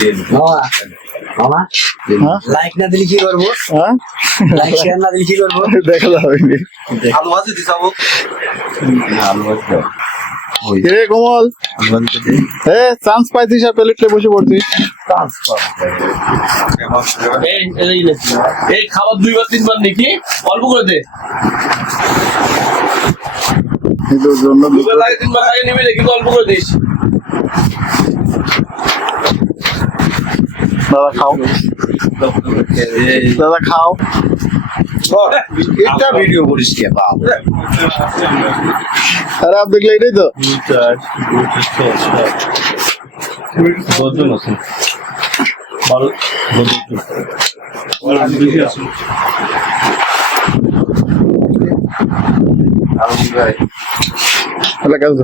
মামা মামা লাইক না দিলে কি করবো? লাইক শেয়ার না দিলে কি করবো? দেখা যাবে আলু ভাজি দিছাবো রে কোমল চান্স পাইছিস আর প্লেটে বসে পড়ছিস। এই খাবার 2 বার 3 বার নাকি অল্প করে দে জন্য 2 বার লাগে 3 বার খাইয়ে নিবি না কিন্তু অল্প করে দিস। দাদা খাও দাদা খাও এটা ভিডিও করিস কে বাপ আরে আপ দেখলে এটাই তো কাজ